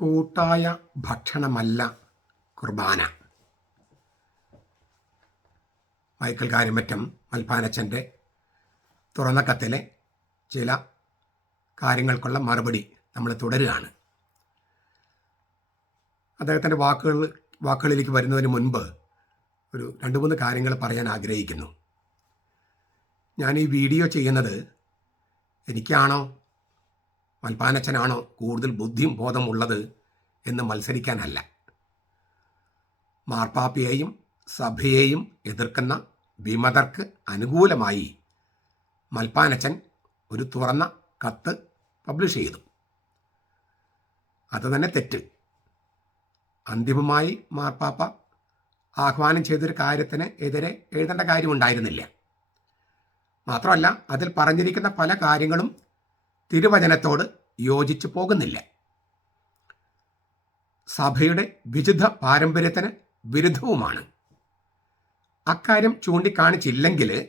കൂട്ടായ ഭക്ഷണമല്ല കുർബാന. മൈക്കിൾ കാര്യമറ്റം മൽപ്പാനച്ചന്റെ തുറന്ന കത്തിലെ ചില കാര്യങ്ങൾക്കുള്ള മറുപടി നമ്മൾ തുടരുകയാണ്. അദ്ദേഹത്തിന്റെ വാക്കുകൾ വാക്കുകളിലേക്ക് വരുന്നതിന് മുൻപ് ഒരു രണ്ട് മൂന്ന് കാര്യങ്ങൾ പറയാൻ ആഗ്രഹിക്കുന്നു. ഞാൻ ഈ വീഡിയോ ചെയ്യുന്നത് എനിക്കാണോ മൽപ്പാനച്ചനാണോ കൂടുതൽ ബുദ്ധിയും ബോധമുള്ളത് എന്ന് മത്സരിക്കാനല്ല. മാർപ്പാപ്പയെയും സഭയെയും എതിർക്കുന്ന വിമതർക്ക് അനുകൂലമായി മൽപ്പാനച്ചൻ ഒരു തുറന്ന കത്ത് പബ്ലിഷ് ചെയ്തു. അത് തന്നെ തെറ്റ്. അന്തിമമായി മാർപ്പാപ്പ ആഹ്വാനം ചെയ്തൊരു കാര്യത്തിന് എതിരെ എഴുതേണ്ട കാര്യമുണ്ടായിരുന്നില്ല. മാത്രമല്ല അതിൽ പറഞ്ഞിരിക്കുന്ന പല കാര്യങ്ങളും തിരുവചനത്തോട് യോജിച്ചു പോകുന്നില്ല. സഭയുടെ വിശുദ്ധ പാരമ്പര്യത്തിന് വിരുദ്ധവുമാണ്. അക്കാര്യം ചൂണ്ടിക്കാണിച്ചില്ലെങ്കിൽ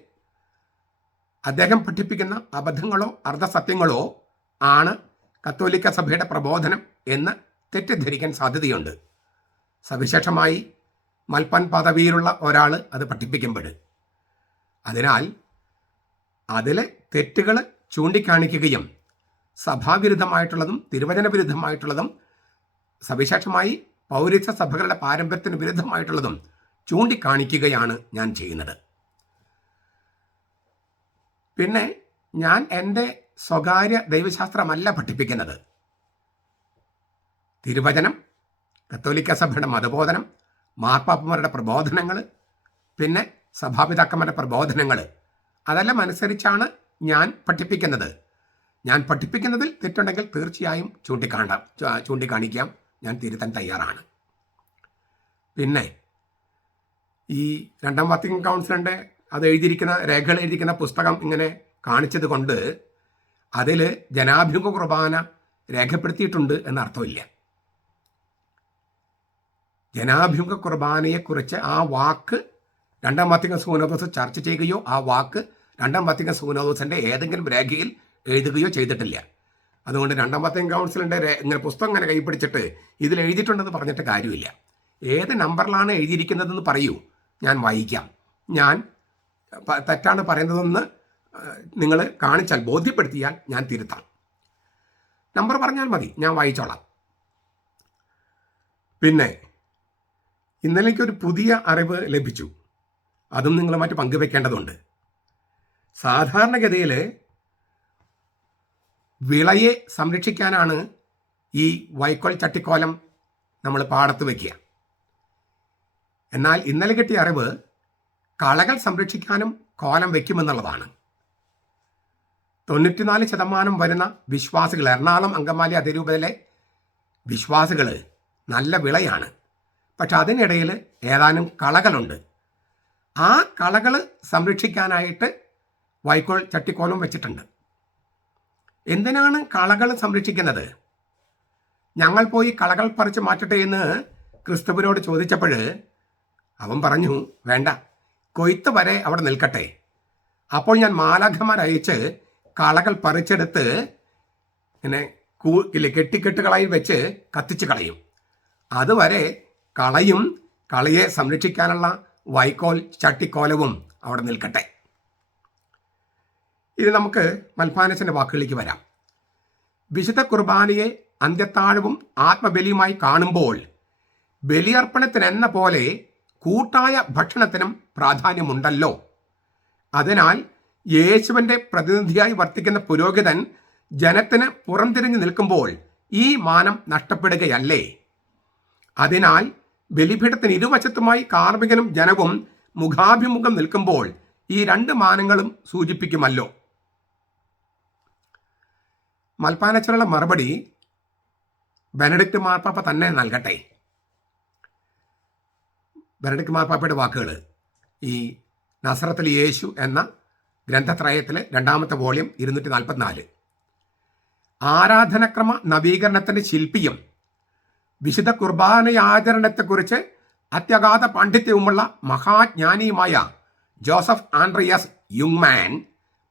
അദ്ദേഹം പഠിപ്പിക്കുന്ന അബദ്ധങ്ങളോ അർദ്ധസത്യങ്ങളോ ആണ് കത്തോലിക്ക സഭയുടെ പ്രബോധനം എന്ന് തെറ്റിദ്ധരിക്കാൻ സാധ്യതയുണ്ട്. സവിശേഷമായി മൽപ്പൻ പദവിയിലുള്ള ഒരാൾ അത് പഠിപ്പിക്കുമ്പോൾ. അതിനാൽ അതിലെ തെറ്റുകൾ ചൂണ്ടിക്കാണിക്കുകയും സഭാവിരുദ്ധമായിട്ടുള്ളതും തിരുവചന വിരുദ്ധമായിട്ടുള്ളതും സവിശേഷമായി പൗരസ്യ സഭകളുടെ പാരമ്പര്യത്തിന് വിരുദ്ധമായിട്ടുള്ളതും ചൂണ്ടിക്കാണിക്കുകയാണ് ഞാൻ ചെയ്യുന്നത്. പിന്നെ ഞാൻ എന്റെ സ്വകാര്യ ദൈവശാസ്ത്രമല്ല പഠിപ്പിക്കുന്നത്. തിരുവചനം കത്തോലിക്ക സഭയുടെ മതബോധനം മാർപ്പാപ്പമാരുടെ പ്രബോധനങ്ങൾ പിന്നെ സഭാപിതാക്കന്മാരുടെ പ്രബോധനങ്ങൾ അതെല്ലാം അനുസരിച്ചാണ് ഞാൻ പഠിപ്പിക്കുന്നത്. ഞാൻ പഠിപ്പിക്കുന്നതിൽ തെറ്റുണ്ടെങ്കിൽ തീർച്ചയായും ചൂണ്ടിക്കാണ്ടാം ചൂണ്ടിക്കാണിക്കാം. ഞാൻ തിരുത്താൻ തയ്യാറാണ്. പിന്നെ ഈ രണ്ടാം വാർത്തകം കൗൺസിലിന്റെ അത് എഴുതിയിരിക്കുന്ന രേഖകൾ എഴുതിയിരിക്കുന്ന പുസ്തകം ഇങ്ങനെ കാണിച്ചത് കൊണ്ട് അതിൽ ജനാഭിമുഖ കുർബാന രേഖപ്പെടുത്തിയിട്ടുണ്ട് എന്നർത്ഥമില്ല. ജനാഭിമുഖ കുർബാനയെക്കുറിച്ച് ആ വാക്ക് രണ്ടാം വാത്തിക്കൻ സൂനോദോസ് ചർച്ച ചെയ്യുകയോ ആ വാക്ക് രണ്ടാം വാത്തിക്കൻ സൂനോദോസിന്റെ ഏതെങ്കിലും രേഖയിൽ എഴുതുകയോ ചെയ്തിട്ടില്ല. അതുകൊണ്ട് രണ്ടാം വാത്തിക്കൻ കൗൺസിലിന്റെ ഇങ്ങനെ പുസ്തകം ഇങ്ങനെ കൈപ്പിടിച്ചിട്ട് ഇതിൽ എഴുതിയിട്ടുണ്ടെന്ന് പറഞ്ഞിട്ട് കാര്യമില്ല. ഏത് നമ്പറിലാണ് എഴുതിയിരിക്കുന്നതെന്ന് പറയൂ. ഞാൻ വായിക്കാം. ഞാൻ തെറ്റാണ് പറയുന്നതെന്ന് നിങ്ങൾ കാണിച്ചാൽ ബോധ്യപ്പെടുത്തിയാൽ ഞാൻ തിരുത്താം. നമ്പർ പറഞ്ഞാൽ മതി. ഞാൻ വായിച്ചോളാം. പിന്നെ ഇന്നലേക്ക് ഒരു പുതിയ അറിവ് ലഭിച്ചു. അതും നിങ്ങളുമായിട്ട് പങ്കുവെക്കേണ്ടതുണ്ട്. സാധാരണഗതിയിൽ വിളയെ സംരക്ഷിക്കാനാണ് ഈ വൈക്കോൽ ചട്ടിക്കോലം നമ്മൾ പാടത്ത് വയ്ക്കുക എന്നാൽ ഇന്നലെ കിട്ടിയ അറിവ് കളകൾ സംരക്ഷിക്കാനും കോലം വയ്ക്കുമെന്നുള്ളതാണ് തൊണ്ണൂറ്റിനാല് ശതമാനം വരുന്ന വിശ്വാസികൾ എറണാകുളം അങ്കമാലി അതിരൂപതയിലെ വിശ്വാസികൾ നല്ല വിളയാണ്. പക്ഷെ അതിനിടയിൽ ഏതാനും കളകളുണ്ട്. ആ കളകൾ സംരക്ഷിക്കാനായിട്ട് വൈക്കോൽ ചട്ടിക്കോലും വെച്ചിട്ടുണ്ട്. എന്തിനാണ് കളകൾ സംരക്ഷിക്കുന്നത്? ഞങ്ങൾ പോയി കളകൾ പറിച്ച് മാറ്റട്ടെ എന്ന് ക്രിസ്തുവിനോട് ചോദിച്ചപ്പോൾ അവൻ പറഞ്ഞു വേണ്ട കൊയ്ത്ത് വരെ അവിടെ നിൽക്കട്ടെ. അപ്പോൾ ഞാൻ മാലാഖമാരയച്ച് കളകൾ പറിച്ചെടുത്ത് ഇങ്ങനെ കൂ കെട്ടിക്കെട്ടുകളായി വെച്ച് കത്തിച്ച് കളയും. അതുവരെ കളയും കളയെ സംരക്ഷിക്കാനുള്ള വൈക്കോൽ ചട്ടിക്കോലവും അവിടെ നിൽക്കട്ടെ. ഇനി നമുക്ക് മൽഫാനസിന്റെ വാക്കുകളിലേക്ക് വരാം. വിശുദ്ധ കുർബാനയെ അന്ത്യത്താഴവും ആത്മബലിയുമായി കാണുമ്പോൾ ബലിയർപ്പണത്തിനെന്ന പോലെ കൂട്ടായ ഭക്ഷണത്തിനും പ്രാധാന്യമുണ്ടല്ലോ. അതിനാൽ യേശുവിന്റെ പ്രതിനിധിയായി വർത്തിക്കുന്ന പുരോഹിതൻ ജനത്തിന് പുറംതിരിഞ്ഞു നിൽക്കുമ്പോൾ ഈ മാനം നഷ്ടപ്പെടുകയല്ലേ? അതിനാൽ ബലിപീഠത്തിന് ഇരുവശത്തുമായി കാർമികനും ജനവും മുഖാഭിമുഖം നിൽക്കുമ്പോൾ ഈ രണ്ട് മാനങ്ങളും സൂചിപ്പിക്കുമല്ലോ. മൽപ്പാനച്ചനുള്ള മറുപടി ബെനഡിക്ട് മാർപ്പാപ്പ തന്നെ നൽകട്ടെ. ബെനഡിക്ട് മാർപ്പാപ്പയുടെ വാക്കുകൾ ഈ നസറത്തിൽ യേശു എന്ന ഗ്രന്ഥത്രയത്തിലെ രണ്ടാമത്തെ വോളിയം ഇരുന്നൂറ്റി നാൽപ്പത്തിനാല് ആരാധനക്രമ നവീകരണത്തിന്റെ ശില്പിയും വിശുദ്ധ കുർബാനയാചരണത്തെക്കുറിച്ച് അത്യഗാധ പാണ്ഡിത്യവുമുള്ള മഹാജ്ഞാനിയുമായ ജോസഫ് ആൻഡ്രിയസ് യുങ്മാൻ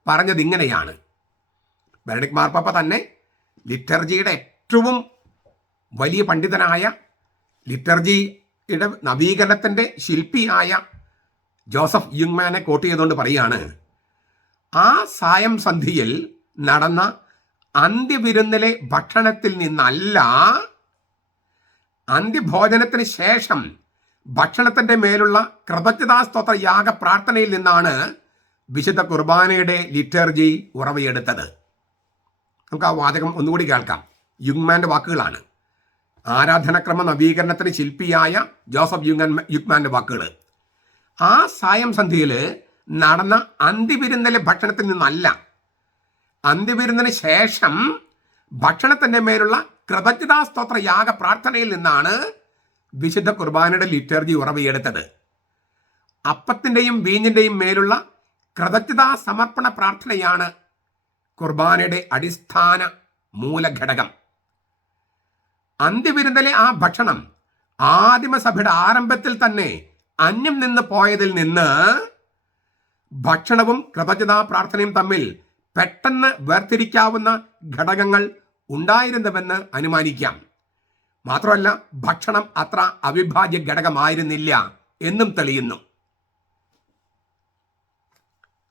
പറഞ്ഞത് ഇങ്ങനെയാണ് ബെനഡിക് മാർപ്പാപ്പ തന്നെ ലിറ്റർജിയുടെ ഏറ്റവും വലിയ പണ്ഡിതനായ ലിറ്റർജിയുടെ നവീകരണത്തിന്റെ ശില്പിയായ ജോസഫ് യുങ്മാനെ കോട്ട് ചെയ്തുകൊണ്ട് പറയുകയാണ് ആ സായം സന്ധിയിൽ നടന്ന അന്ത്യവിരുന്നിലെ ഭക്ഷണത്തിൽ നിന്നല്ല അന്ത്യഭോജനത്തിന് ശേഷം ഭക്ഷണത്തിന്റെ മേലുള്ള കൃതജ്ഞതാസ്തോത്ര യാഗ പ്രാർത്ഥനയിൽ നിന്നാണ് വിശുദ്ധ കുർബാനയുടെ ലിറ്റർജി ഉറവയെടുത്തത്. നമുക്ക് ആ വാചകം ഒന്നുകൂടി കേൾക്കാം. യുഗ്മാന്റെ വാക്കുകളാണ്. ആരാധനക്രമ നവീകരണത്തിന് ശില്പിയായ ജോസഫ് യുഗൻ യുഗ്മാന്റെ വാക്കുകൾ ആ സായം സന്ധ്യയിൽ നടന്ന അന്ത്യവിരുന്നിലെ ഭക്ഷണത്തിൽ നിന്നല്ല. അന്തിവിരുന്നിന് ശേഷം ഭക്ഷണത്തിന്റെ മേലുള്ള കൃതജ്ഞതാസ്തോത്ര യാഗ പ്രാർത്ഥനയിൽ നിന്നാണ് വിശുദ്ധ കുർബാനയുടെ ലിറ്റർജി ഉറവിയെടുത്തത്. അപ്പത്തിന്റെയും വീഞ്ഞിന്റെയും മേലുള്ള കൃതജ്ഞതാ സമർപ്പണ പ്രാർത്ഥനയാണ് കുർബാനയുടെ അടിസ്ഥാന മൂലഘടകം. അന്ത്യവിരുന്നിലെ ആ ഭക്ഷണം ആദിമസഭയുടെ ആരംഭത്തിൽ തന്നെ അന്യം നിന്ന് പോയതിൽ നിന്ന് ഭക്ഷണവും കൃതജ്ഞതാ പ്രാർത്ഥനയും തമ്മിൽ പെട്ടെന്ന് വേർതിരിക്കാവുന്ന ഘടകങ്ങൾ ഉണ്ടായിരുന്നുവെന്ന് അനുമാനിക്കാം. മാത്രമല്ല ഭക്ഷണം അത്ര അവിഭാജ്യ ഘടകമായിരുന്നില്ല എന്നും തെളിയുന്നു.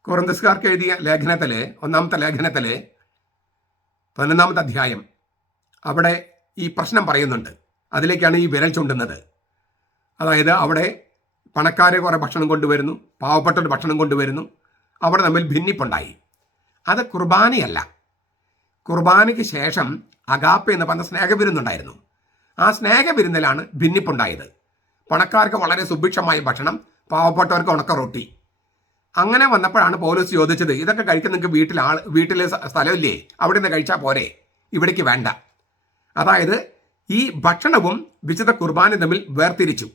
കൊറന്തസ്കാർക്ക് എഴുതിയ ലേഖനത്തിലെ ഒന്നാമത്തെ ലേഖനത്തിലെ പതിനൊന്നാമത്തെ അധ്യായം അവിടെ ഈ പ്രശ്നം പറയുന്നുണ്ട്. അതിലേക്കാണ് ഈ വിരൽ ചൂണ്ടുന്നത്. അതായത് അവിടെ പണക്കാരെ കുറേ ഭക്ഷണം കൊണ്ടുവരുന്നു പാവപ്പെട്ടവർ ഭക്ഷണം കൊണ്ടുവരുന്നു അവിടെ തമ്മിൽ ഭിന്നിപ്പുണ്ടായി. അത് കുർബാനയല്ല. കുർബാനയ്ക്ക് ശേഷം അഗാപ്പ എന്ന് പറഞ്ഞ സ്നേഹവിരുന്നുണ്ടായിരുന്നു. ആ സ്നേഹവിരുന്നിലാണ് ഭിന്നിപ്പുണ്ടായത്. പണക്കാർക്ക് വളരെ സുഭിക്ഷമായ ഭക്ഷണം പാവപ്പെട്ടവർക്ക് ഉണക്ക റൊട്ടി അങ്ങനെ വന്നപ്പോഴാണ് പൗലോസ് ചോദിച്ചത് ഇതൊക്കെ കഴിക്കാൻ നിങ്ങൾക്ക് വീട്ടിൽ ആൾ വീട്ടിലെ സ്ഥ- സ്ഥലമില്ലേ? അവിടെ നിന്ന് കഴിച്ചാൽ പോരെ? ഇവിടേക്ക് വേണ്ട. അതായത് ഈ ഭക്ഷണവും വിശുദ്ധ കുർബാന തമ്മിൽ വേർതിരിച്ചു.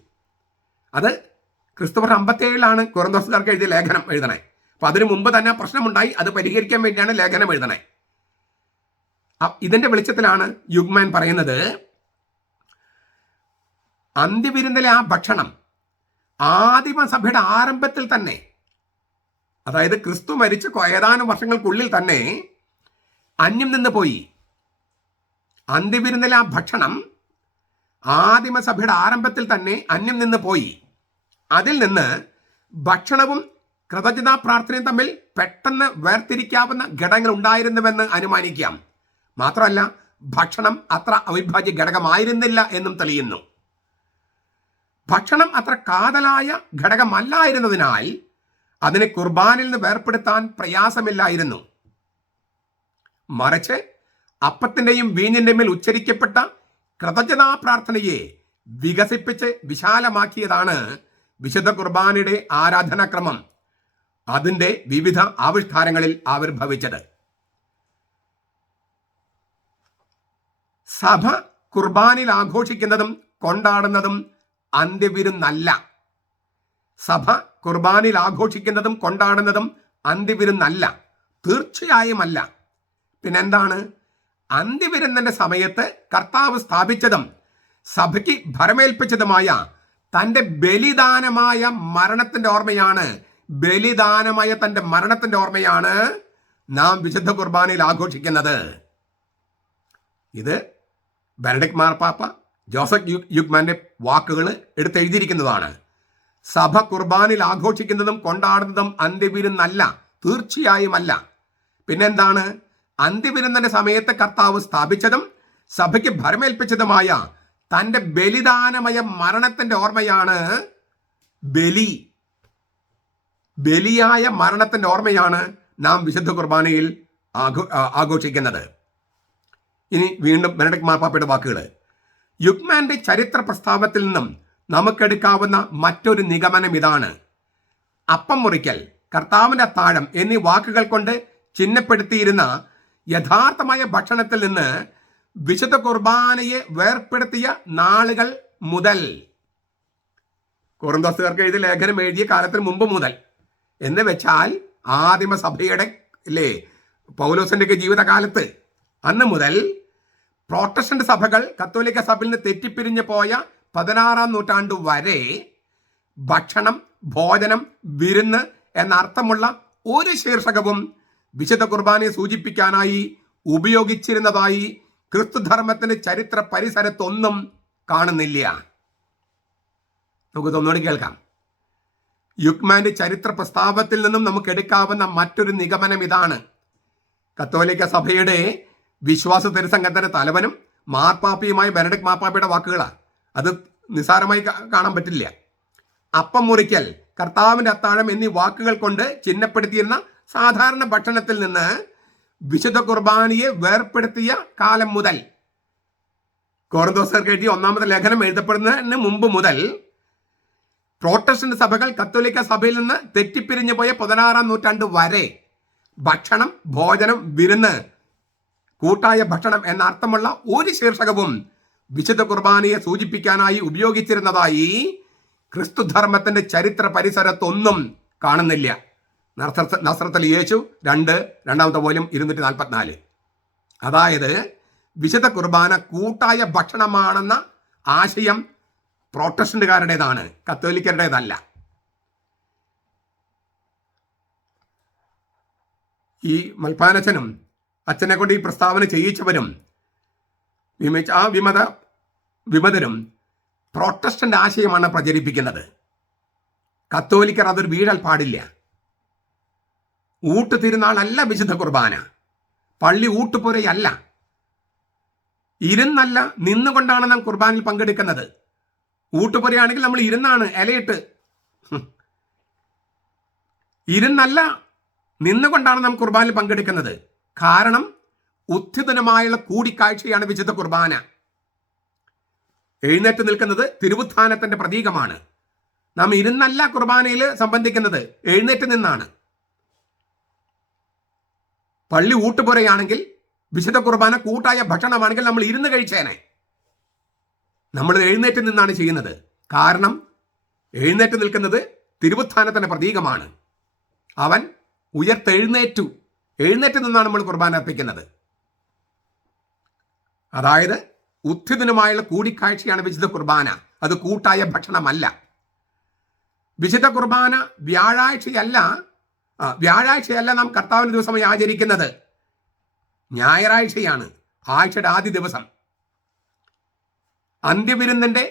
അത് ക്രിസ്തുവർ അമ്പത്തേഴിലാണ് കുറന്തോസുകാർക്ക് എഴുതിയ ലേഖനം എഴുതണേ. അപ്പം അതിനു മുമ്പ് തന്നെ പ്രശ്നമുണ്ടായി അത് പരിഹരിക്കാൻ വേണ്ടിയാണ് ലേഖനം എഴുതണേ. ഇതിന്റെ വെളിച്ചത്തിലാണ് യുഗ്മാൻ പറയുന്നത് അന്ത്യവിരുന്നിലെ ആ ഭക്ഷണം ആദിമ സഭയുടെ ആരംഭത്തിൽ തന്നെ അതായത് ക്രിസ്തു മരിച്ച ഏതാനും വർഷങ്ങൾക്കുള്ളിൽ തന്നെ അന്യം നിന്ന് പോയി. അന്ത്യവിരുന്നിലെ ആ ഭക്ഷണം ആദിമസഭയുടെ ആരംഭത്തിൽ തന്നെ അന്യം നിന്ന് പോയി. അതിൽ നിന്ന് ഭക്ഷണവും കൃതജ്ഞതാ പ്രാർത്ഥനയും തമ്മിൽ പെട്ടെന്ന് വേർതിരിക്കാവുന്ന ഘടകങ്ങൾ ഉണ്ടായിരുന്നുവെന്ന് അനുമാനിക്കാം. മാത്രമല്ല ഭക്ഷണം അത്ര അവിഭാജ്യ ഘടകമായിരുന്നില്ല എന്നും തെളിയുന്നു. ഭക്ഷണം അത്ര കാതലായ ഘടകമല്ലായിരുന്നതിനാൽ അതിനെ കുർബാനിൽ നിന്ന് വേർപ്പെടുത്താൻ പ്രയാസമില്ലായിരുന്നു. മറിച്ച് അപ്പത്തിന്റെയും വീഞ്ഞിന്റെയും മേൽ ഉച്ചരിക്കപ്പെട്ട കൃതജ്ഞതാ പ്രാർത്ഥനയെ വികസിപ്പിച്ച് വിശാലമാക്കിയതാണ് വിശുദ്ധ കുർബാനയുടെ ആരാധനാക്രമം. അതിന്റെ വിവിധ ആവിഷ്കാരങ്ങളിൽ ആവിർഭവിച്ചത്. സഭ കുർബാനിൽ ആഘോഷിക്കുന്നതും കൊണ്ടാടുന്നതും അന്ത്യവിരുന്നല്ല. സഭ കുർബാനിൽ ആഘോഷിക്കുന്നതും കൊണ്ടാടുന്നതും അന്തിവിരുന്നല്ല. തീർച്ചയായും അല്ല പിന്നെന്താണ്? അന്തിവിരുന്നന്റെ സമയത്ത് കർത്താവ് സ്ഥാപിച്ചതും സഭയ്ക്ക് ഭരമേൽപ്പിച്ചതുമായ തന്റെ ബലിദാനമായ മരണത്തിന്റെ ഓർമ്മയാണ്. ബലിദാനമായ തന്റെ മരണത്തിന്റെ ഓർമ്മയാണ് നാം വിശുദ്ധ കുർബാനയിൽ ആഘോഷിക്കുന്നത്. ഇത് ബെനഡിക് മാർപ്പാപ്പ ജോസഫ് യുഗ്മാന്റെ വാക്കുകൾ എടുത്തെഴുതിയിരിക്കുന്നതാണ്. സഭ കുർബാനിൽ ആഘോഷിക്കുന്നതും കൊണ്ടാടുന്നതും അന്ത്യവിരുന്നല്ല തീർച്ചയായും അല്ല പിന്നെന്താണ്? അന്ത്യവിരുന്നിന്റെ സമയത്ത് കർത്താവ് സ്ഥാപിച്ചതും സഭയ്ക്ക് ഭരമേൽപ്പിച്ചതുമായ തന്റെ ബലിദാനമയ മരണത്തിന്റെ ഓർമ്മയാണ് ബലി. ബലിയായ മരണത്തിന്റെ ഓർമ്മയാണ് നാം വിശുദ്ധ കുർബാനയിൽ ആഘോ ആഘോഷിക്കുന്നത്. ഇനി വീണ്ടും ബെനഡിക് മാർപ്പാപ്പയുടെ വാക്കുകൾ യുഗ്മാന്റെ ചരിത്ര പ്രസ്താവത്തിൽ നിന്നും നമുക്കെടുക്കാവുന്ന മറ്റൊരു നിഗമനം ഇതാണ്. അപ്പം മുറിക്കൽ കർത്താവിന്റെ താഴം എന്നീ വാക്കുകൾ കൊണ്ട് ചിഹ്നപ്പെടുത്തിയിരുന്ന യഥാർത്ഥമായ ഭക്ഷണത്തിൽ നിന്ന് വിശുദ്ധ കുർബാനയെ വേർപ്പെടുത്തിയ നാളുകൾ മുതൽ. കുറുന്തോസുകാർക്ക് എഴുതിയ ലേഖനം എഴുതിയ കാലത്തിന് മുമ്പ് മുതൽ. എന്ന് വെച്ചാൽ ആദിമസഭയുടെ അല്ലേ പൗലോസിന്റെ ജീവിതകാലത്ത് അന്ന് മുതൽ പ്രോട്ടസ്റ്റന്റ് സഭകൾ കത്തോലിക്ക സഭയിൽ നിന്ന് തെറ്റിപ്പിരിഞ്ഞു പോയ പതിനാറാം നൂറ്റാണ്ട് വരെ ഭക്ഷണം ഭോജനം വിരുന്ന് എന്ന അർത്ഥമുള്ള ഒരു ശീർഷകവും വിശുദ്ധ കുർബാനയെ സൂചിപ്പിക്കാനായി ഉപയോഗിച്ചിരുന്നതായി ക്രിസ്തുധർമ്മത്തിന്റെ ചരിത്ര പരിസരത്തൊന്നും കാണുന്നില്ല. നമുക്ക് ഒന്നുകൂടി കേൾക്കാം. യുക്മാന്റെ ചരിത്ര പ്രസ്താവത്തിൽ നിന്നും നമുക്ക് എടുക്കാവുന്ന മറ്റൊരു നിഗമനം ഇതാണ്. കത്തോലിക്ക സഭയുടെ വിശ്വാസ തിരുസംഘത്തിന്റെ തലവനും മാർപ്പാപ്പിയുമായി ബെനഡിക് മാർപ്പാപ്പയുടെ വാക്കുകളാണ് അത് നിസാരമായി കാണാൻ പറ്റില്ല. അപ്പം മുറിക്കൽ കർത്താവിന്റെ അത്താഴം എന്നീ വാക്കുകൾ കൊണ്ട് ചിഹ്നപ്പെടുത്തിയിരുന്ന സാധാരണ ഭക്ഷണത്തിൽ നിന്ന് വിശുദ്ധ കുർബാനയെ വേർപ്പെടുത്തിയ കാലം മുതൽ കോറന്തോസർക്ക് എഴുതിയ ഒന്നാമത്തെ ലേഖനം എഴുതപ്പെടുന്നതിന് മുമ്പ് മുതൽ പ്രോട്ടസ്റ്റന്റ് സഭകൾ കത്തോലിക്ക സഭയിൽ നിന്ന് തെറ്റിപ്പിരിഞ്ഞു പോയ പതിനാറാം നൂറ്റാണ്ട് വരെ ഭക്ഷണം ഭോജനം വിരുന്ന് കൂട്ടായ ഭക്ഷണം എന്ന അർത്ഥമുള്ള ഒരു ശീർഷകവും വിശുദ്ധ കുർബാനയെ സൂചിപ്പിക്കാനായി ഉപയോഗിച്ചിരുന്നതായി ക്രിസ്തുധർമ്മത്തിന്റെ ചരിത്ര പരിസരത്തൊന്നും കാണുന്നില്ല. നസ്രത്തൽ യേശു രണ്ട് രണ്ടാമത്തെ പോലും ഇരുന്നൂറ്റി നാൽപ്പത്തിനാല് അതായത് വിശുദ്ധ കുർബാന കൂട്ടായ ഭക്ഷണമാണെന്ന ആശയം പ്രോട്ടസ്റ്റന്റുകാരുടേതാണ് കത്തോലിക്കരുടേതല്ല. ഈ മൽപ്പാനച്ചനും അച്ഛനെ കൊണ്ട് ഈ പ്രസ്താവന ചെയ്യിച്ചവരും ആ വിമത വിമതരും പ്രോട്ടസ്റ്റന്റ് ആശയമാണ് പ്രചരിപ്പിക്കുന്നത്. കത്തോലിക്കർ അതൊരു വീഴൽ പാടില്ല. ഊട്ട് തിരുനാളല്ല വിശുദ്ധ കുർബാന. പള്ളി ഊട്ടുപുരയല്ല. ഇരുന്നല്ല നിന്നുകൊണ്ടാണ് നാം കുർബാനിൽ പങ്കെടുക്കുന്നത്. ഊട്ടുപുരയാണെങ്കിൽ നമ്മൾ ഇരുന്നാണ് ഇലയിട്ട്. ഇരുന്നല്ല നിന്നുകൊണ്ടാണ് നാം കുർബാനിൽ പങ്കെടുക്കുന്നത്. കാരണം ഉദ്ധിതനുമായുള്ള കൂടിക്കാഴ്ചയാണ് വിശുദ്ധ കുർബാന. എഴുന്നേറ്റ് നിൽക്കുന്നത് തിരുവുത്ഥാനത്തിന്റെ പ്രതീകമാണ്. നാം ഇരുന്നല്ല കുർബാനയിൽ സംബന്ധിക്കുന്നത് എഴുന്നേറ്റ് നിന്നാണ്. പള്ളി ഊട്ടുപുരയാണെങ്കിൽ വിശുദ്ധ കുർബാന കൂട്ടായ ഭക്ഷണമാണെങ്കിൽ നമ്മൾ ഇരുന്ന് കഴിച്ചേനെ. നമ്മൾ എഴുന്നേറ്റ് നിന്നാണ് ചെയ്യുന്നത്. കാരണം എഴുന്നേറ്റ് നിൽക്കുന്നത് തിരുവുത്ഥാനത്തിന്റെ പ്രതീകമാണ്. അവൻ ഉയർത്തെഴുന്നേറ്റു. എഴുന്നേറ്റ് നിന്നാണ് നമ്മൾ കുർബാന അർപ്പിക്കുന്നത്. അതായത് ഉത്ഥിതനുമായുള്ള കൂടിക്കാഴ്ചയാണ് വിശുദ്ധ കുർബാന. അത് കൂട്ടായ ഭക്ഷണമല്ല. വിശുദ്ധ കുർബാന വ്യാഴാഴ്ചയല്ല വ്യാഴാഴ്ചയല്ല നാം കർത്താവിന്റെ ദിവസമായി ആചരിക്കുന്നത്. ഞായറാഴ്ചയാണ് ആഴ്ചയുടെ ആദ്യ ദിവസം. അന്ത്യവിരുന്നിന്റെ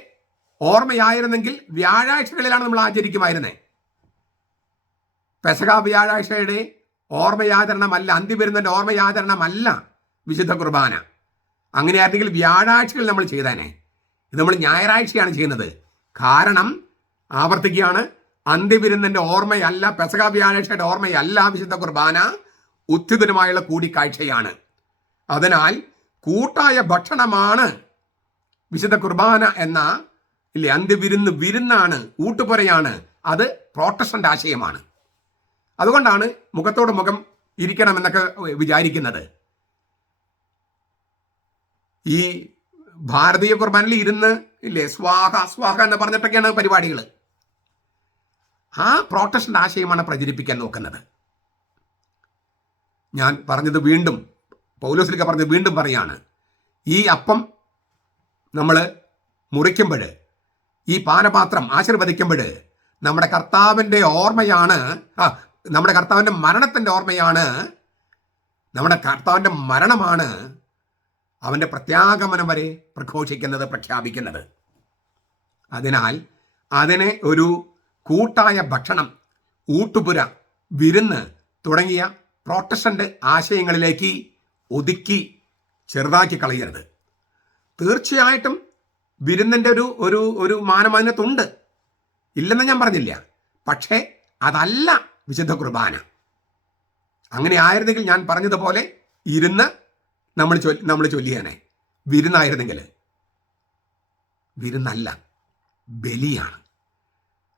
ഓർമ്മയായിരുന്നെങ്കിൽ വ്യാഴാഴ്ചകളിലാണ് നമ്മൾ ആചരിക്കുമായിരുന്നത് പെസക വ്യാഴാഴ്ചയുടെ ഓർമ്മയാചരണമല്ല അന്ത്യവിരുന്നിന്റെ ഓർമ്മയാചരണമല്ല വിശുദ്ധ കുർബാന. അങ്ങനെയായിരുന്നെങ്കിൽ വ്യാഴാഴ്ചകൾ നമ്മൾ ചെയ്താനേ? ഇത് നമ്മൾ ഞായറാഴ്ചയാണ് ചെയ്യുന്നത്. കാരണം ആവർത്തിക്കുകയാണ്. അന്ത്യവിരുന്നിന്റെ ഓർമ്മയല്ല പെസക വ്യാഴാഴ്ചയുടെ ഓർമ്മയല്ല വിശുദ്ധ കുർബാന. ഉത്തിതനുമായുള്ള കൂടിക്കാഴ്ചയാണ്. അതിനാൽ കൂട്ടായ ഭക്ഷണമാണ് വിശുദ്ധ കുർബാന എന്ന ഇല്ലേ അന്ത്യവിരുന്ന് വിരുന്നാണ് ഊട്ടുപുരയാണ്. അത് പ്രോട്ടസ്റ്റന്റ് ആശയമാണ്. അതുകൊണ്ടാണ് മുഖത്തോട് മുഖം ഇരിക്കണം എന്നൊക്കെ വിചാരിക്കുന്നത്. ഈ ഭാരതീയ കുർബാനയിൽ ഇരുന്ന് ഇല്ലേ? സ്വാഹ സ്വാഹ എന്ന് പറഞ്ഞിട്ടൊക്കെയാണ് പരിപാടികൾ. ആ പ്രോട്ടസ്റ്റന്റ് ആശയമാണ് പ്രചരിപ്പിക്കാൻ നോക്കുന്നത്. ഞാൻ പറഞ്ഞത് വീണ്ടും പൗലോസിലൊക്കെ പറഞ്ഞത് വീണ്ടും പറയാണ്. ഈ അപ്പം നമ്മൾ മുറിക്കുമ്പോൾ ഈ പാനപാത്രം ആശീർവദിക്കുമ്പോൾ നമ്മുടെ കർത്താവിന്റെ ഓർമ്മയാണ് നമ്മുടെ കർത്താവിന്റെ മരണത്തിന്റെ ഓർമ്മയാണ് നമ്മുടെ കർത്താവിന്റെ മരണമാണ് അവന്റെ പ്രത്യാഗമനം വരെ പ്രഘോഷിക്കുന്നത് പ്രഖ്യാപിക്കുന്നത്. അതിനാൽ അതിനെ ഒരു കൂട്ടായ ഭക്ഷണം ഊട്ടുപുര വിരുന്ന് തുടങ്ങിയ പ്രോട്ടസ്റ്റന്റ് ആശയങ്ങളിലേക്ക് ഒതുക്കി ചെറുതാക്കി കളയരുത്. തീർച്ചയായിട്ടും വിരുന്നിന്റെ ഒരു ഒരു ഒരു മാനമാന്യത്തുണ്ട് ഇല്ലെന്ന് ഞാൻ പറഞ്ഞില്ല. പക്ഷേ അതല്ല വിശുദ്ധ കുർബാന. അങ്ങനെ ആയിരുന്നെങ്കിൽ ഞാൻ പറഞ്ഞതുപോലെ ഇരുന്ന് നമ്മൾ ചൊല്ലി നമ്മൾ ചൊല്ലിയാണെ. വിരുന്നായിരുന്നെങ്കിൽ വിരുന്നല്ല ബലിയാണ്.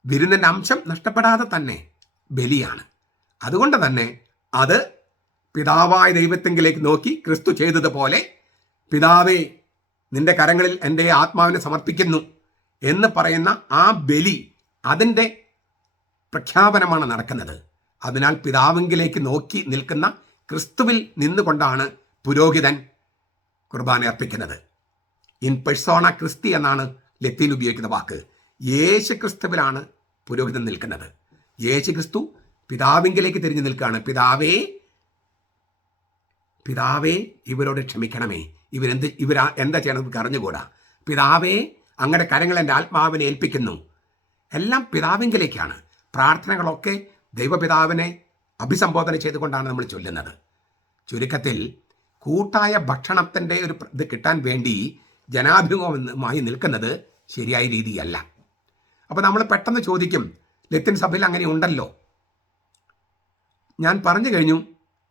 വിരുന്നിന്റെ അംശം നഷ്ടപ്പെടാതെ തന്നെ ബലിയാണ്. അതുകൊണ്ട് തന്നെ അത് പിതാവായ ദൈവത്തെങ്കിലേക്ക് നോക്കി ക്രിസ്തു ചെയ്തതുപോലെ പിതാവേ നിന്റെ കരങ്ങളിൽ എന്റെ ആത്മാവിനെ സമർപ്പിക്കുന്നു എന്ന് പറയുന്ന ആ ബലി അതിന്റെ പ്രഖ്യാപനമാണ് നടക്കുന്നത്. അതിനാൽ പിതാവിങ്കിലേക്ക് നോക്കി നിൽക്കുന്ന ക്രിസ്തുവിൽ നിന്നുകൊണ്ടാണ് പുരോഹിതൻ കുർബാന അർപ്പിക്കുന്നത്. ഇൻ പെഴ്സോണ ക്രിസ്തി എന്നാണ് ലത്തീൻ ഉപയോഗിക്കുന്ന വാക്ക്. യേശു ക്രിസ്തുവിലാണ് പുരോഹിതൻ നിൽക്കുന്നത്. യേശു ക്രിസ്തു പിതാവിങ്കിലേക്ക് തിരിഞ്ഞു നിൽക്കുകയാണ്. പിതാവേ പിതാവേ ഇവരോട് ക്ഷമിക്കണമേ. ഇവരെന്ത് ഇവർ എന്താ ചെയ്യണം നമുക്ക് അറിഞ്ഞുകൂടാ. പിതാവേ അങ്ങയുടെ കരങ്ങൾ എന്റെ ആത്മാവിനെ ഏൽപ്പിക്കുന്നു. എല്ലാം പിതാവിങ്കിലേക്കാണ്. പ്രാർത്ഥനകളൊക്കെ ദൈവപിതാവിനെ അഭിസംബോധന ചെയ്തുകൊണ്ടാണ് നമ്മൾ ചൊല്ലുന്നത്. ചുരുക്കത്തിൽ കൂട്ടായ ഭക്ഷണത്തിന്റെ ഒരു ഇത് കിട്ടാൻ വേണ്ടി ജനാഭിമുഖമായി നിൽക്കുന്നത് ശരിയായ രീതിയല്ല. അപ്പോൾ നമ്മൾ പെട്ടെന്ന് ചോദിക്കും ലത്തിൻ സഭയിൽ അങ്ങനെ ഉണ്ടല്ലോ. ഞാൻ പറഞ്ഞു കഴിഞ്ഞു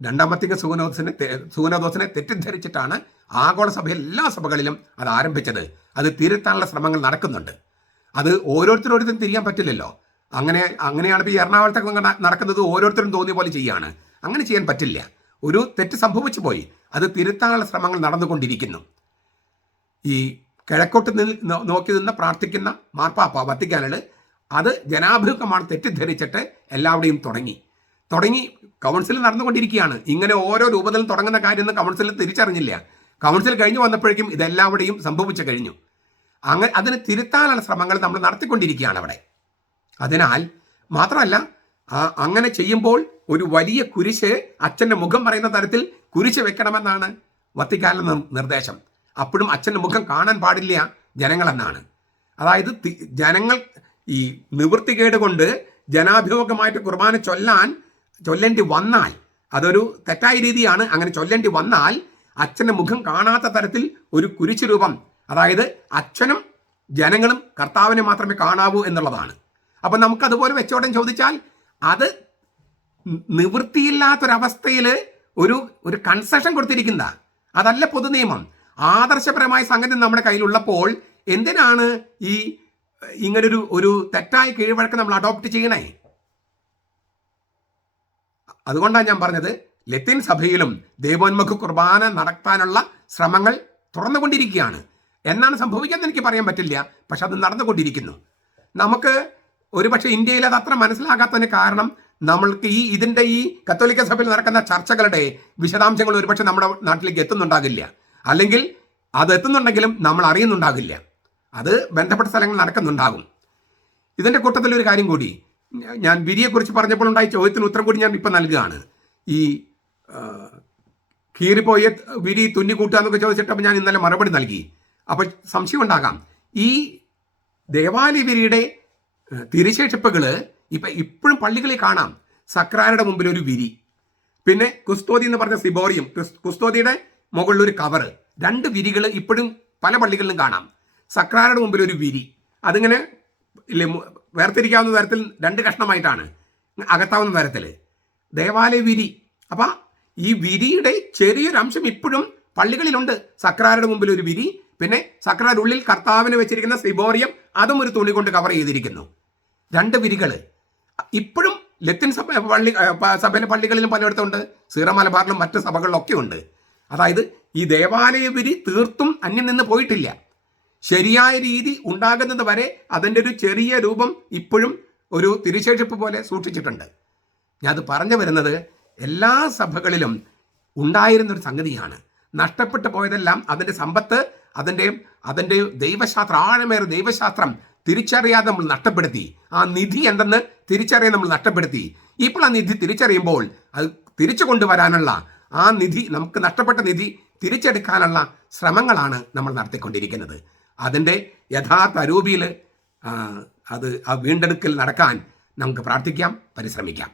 രണ്ടാമത്തെ സുഗനോദസിനെ സുഗനോദോസിനെ തെറ്റിദ്ധരിച്ചിട്ടാണ് ആഗോള സഭയിൽ എല്ലാ സഭകളിലും അത് ആരംഭിച്ചത്. അത് തിരുത്താനുള്ള ശ്രമങ്ങൾ നടക്കുന്നുണ്ട്. അത് ഓരോരുത്തരോരുത്തരും തിരിയാൻ പറ്റില്ലല്ലോ. അങ്ങനെ അങ്ങനെയാണ് ഇപ്പോൾ ഈ എറണാകുളത്തൊക്കെ നടക്കുന്നത് ഓരോരുത്തരും തോന്നിയ പോലെ ചെയ്യാണ്. അങ്ങനെ ചെയ്യാൻ പറ്റില്ല. ഒരു തെറ്റ് സംഭവിച്ചു പോയി. അത് തിരുത്താനുള്ള ശ്രമങ്ങൾ നടന്നുകൊണ്ടിരിക്കുന്നു. ഈ കിഴക്കോട്ട് നിന്ന് നോക്കി നിന്ന് പ്രാർത്ഥിക്കുന്ന മാർപ്പാപ്പ വത്തിക്കാനിൽ അത് ജനാഭിമുഖമാണ് തെറ്റിദ്ധരിച്ചിട്ട് എല്ലാവരുടെയും തുടങ്ങി. തുടങ്ങി കൗൺസിൽ നടന്നുകൊണ്ടിരിക്കുകയാണ്. ഇങ്ങനെ ഓരോ രൂപത്തിലും തുടങ്ങുന്ന കാര്യം കൗൺസിൽ തിരിച്ചറിഞ്ഞില്ല. കൗൺസിൽ കഴിഞ്ഞു വന്നപ്പോഴേക്കും ഇതെല്ലാവരുടെയും സംഭവിച്ചു കഴിഞ്ഞു. അങ്ങനെ അതിന് തിരുത്താനുള്ള ശ്രമങ്ങൾ നമ്മൾ നടത്തിക്കൊണ്ടിരിക്കുകയാണ് അവിടെ. അതിനാൽ മാത്രമല്ല അങ്ങനെ ചെയ്യുമ്പോൾ ഒരു വലിയ കുരിശ് അച്ഛന്റെ മുഖം പറയുന്ന തരത്തിൽ കുരിശ് വെക്കണമെന്നാണ് വത്തിക്കാനിലെ നിർ- നിർദ്ദേശം. അപ്പോഴും അച്ഛന്റെ മുഖം കാണാൻ പാടില്ല ജനങ്ങളെന്നാണ്. അതായത് ജനങ്ങൾ ഈ നിവൃത്തികേട് കൊണ്ട് ജനാഭിമുഖമായിട്ട് കുർബാന ചൊല്ലാൻ ചൊല്ലേണ്ടി വന്നാൽ അതൊരു തെറ്റായ രീതിയാണ്. അങ്ങനെ ചൊല്ലേണ്ടി വന്നാൽ അച്ഛന്റെ മുഖം കാണാത്ത തരത്തിൽ ഒരു കുരിശ് രൂപം അതായത് അച്ഛനും ജനങ്ങളും കർത്താവിനെ മാത്രമേ കാണാവൂ എന്നുള്ളതാണ്. അപ്പം നമുക്കതുപോലെ വെച്ചോട്ടം ചോദിച്ചാൽ അത് നിവൃത്തിയില്ലാത്തൊരവസ്ഥയിൽ ഒരു ഒരു കൺസെഷൻ കൊടുത്തിരിക്കുന്ന അതല്ല പൊതു നിയമം ആദർശപരമായ സംഗതി നമ്മുടെ കയ്യിലുള്ളപ്പോൾ എന്തിനാണ് ഈ ഇങ്ങനൊരു ഒരു തെറ്റായ കീഴ്വഴക്കം നമ്മൾ അഡോപ്റ്റ് ചെയ്യണേ? അതുകൊണ്ടാണ് ഞാൻ പറഞ്ഞത് ലത്തീൻ സഭയിലും ദൈവോന്മുഖ കുർബാന നടത്താനുള്ള ശ്രമങ്ങൾ തുറന്നുകൊണ്ടിരിക്കുകയാണ്. എന്നാണ് സംഭവിക്കുന്നത് എനിക്ക് പറയാൻ പറ്റില്ല പക്ഷെ അത് നടന്നുകൊണ്ടിരിക്കുന്നു. നമുക്ക് ഒരുപക്ഷെ ഇന്ത്യയിൽ അത് അത്ര മനസ്സിലാകാത്തതിന് കാരണം നമ്മൾക്ക് ഈ ഇതിന്റെ ഈ കത്തോലിക്ക സഭയിൽ നടക്കുന്ന ചർച്ചകളുടെ വിശദാംശങ്ങൾ ഒരുപക്ഷെ നമ്മുടെ നാട്ടിലേക്ക് എത്തുന്നുണ്ടാകില്ല. അല്ലെങ്കിൽ അത് എത്തുന്നുണ്ടെങ്കിലും നമ്മൾ അറിയുന്നുണ്ടാകില്ല. അത് ബന്ധപ്പെട്ട സ്ഥലങ്ങൾ നടക്കുന്നുണ്ടാകും. ഇതിന്റെ കൂട്ടത്തിൽ ഒരു കാര്യം കൂടി. ഞാൻ വിരിയെക്കുറിച്ച് പറഞ്ഞപ്പോൾ ഉണ്ടായ ചോദ്യത്തിന് ഉത്തരം കൂടി ഞാൻ ഇപ്പം നൽകുകയാണ്. ഈ കീറിപ്പോയ വിരി തുന്നി കൂട്ടുക എന്നൊക്കെ ചോദിച്ചിട്ടപ്പോൾ ഞാൻ ഇന്നലെ മറുപടി നൽകി. അപ്പോൾ സംശയം ഉണ്ടാകാം ഈ ദേവാലി വിരിയുടെ തിരിശേഷിപ്പുകൾ ഇപ്പം ഇപ്പോഴും പള്ളികളിൽ കാണാം. സക്രാരുടെ മുമ്പിൽ ഒരു വിരി. പിന്നെ കുസ്തോതി എന്ന് പറഞ്ഞ സിബോറിയും കുസ്തോതിയുടെ മുകളിൽ ഒരു കവറ് രണ്ട് വിരികൾ ഇപ്പോഴും പല പള്ളികളിലും കാണാം. സക്രാരുടെ മുമ്പിൽ ഒരു വിരി. അതിങ്ങനെ വേർതിരിക്കാവുന്ന തരത്തിൽ രണ്ട് കഷ്ണമായിട്ടാണ് അകത്താവുന്ന തരത്തിൽ ദേവാലയ വിരി. അപ്പം ഈ വിരിയുടെ ചെറിയൊരു അംശം ഇപ്പോഴും പള്ളികളിലുണ്ട്. സക്രാരുടെ മുമ്പിൽ ഒരു വിരി പിന്നെ സക്രാരുടെ ഉള്ളിൽ കർത്താവിന് വെച്ചിരിക്കുന്ന സിബോറിയം അതും ഒരു തുണി കൊണ്ട് കവർ ചെയ്തിരിക്കുന്നു. രണ്ട് വിരികൾ. ഇപ്പോഴും ലത്തിൻ സഭ പള്ളി സഭയിലെ പള്ളികളിലും പലയിടത്തുണ്ട് സീറ മലബാറിലും മറ്റ് സഭകളിലൊക്കെ ഉണ്ട്. അതായത് ഈ ദേവാലയ വിരി തീർത്തും അന്യം നിന്ന് പോയിട്ടില്ല. ശരിയായ രീതി ഉണ്ടാകുന്നത് വരെ അതിന്റെ ഒരു ചെറിയ രൂപം ഇപ്പോഴും ഒരു തിരിശേഷിപ്പ് പോലെ സൂക്ഷിച്ചിട്ടുണ്ട്. ഞാൻ അത് പറഞ്ഞു വരുന്നത് എല്ലാ സഭകളിലും ഉണ്ടായിരുന്നൊരു സംഗതിയാണ്. നഷ്ടപ്പെട്ടു പോയതെല്ലാം അതിന്റെ സമ്പത്ത് അതിന്റെ അതിന്റെ ദൈവശാസ്ത്രം ആഴമേറെ ദൈവശാസ്ത്രം തിരിച്ചറിയാതെ നമ്മൾ നഷ്ടപ്പെടുത്തി. ആ നിധി എന്തെന്ന് തിരിച്ചറിയാൻ നമ്മൾ നഷ്ടപ്പെടുത്തി. ഇപ്പോൾ ആ നിധി തിരിച്ചറിയുമ്പോൾ അത് തിരിച്ചു കൊണ്ടുവരാനുള്ള ആ നിധി നമുക്ക് നഷ്ടപ്പെട്ട നിധി തിരിച്ചെടുക്കാനുള്ള ശ്രമങ്ങളാണ് നമ്മൾ നടത്തിക്കൊണ്ടിരിക്കുന്നത്. അതിന്റെ യഥാർത്ഥ അരൂപിയിൽ അത് ആ വീണ്ടെടുക്കൽ നടക്കാൻ നമുക്ക് പ്രാർത്ഥിക്കാം പരിശ്രമിക്കാം.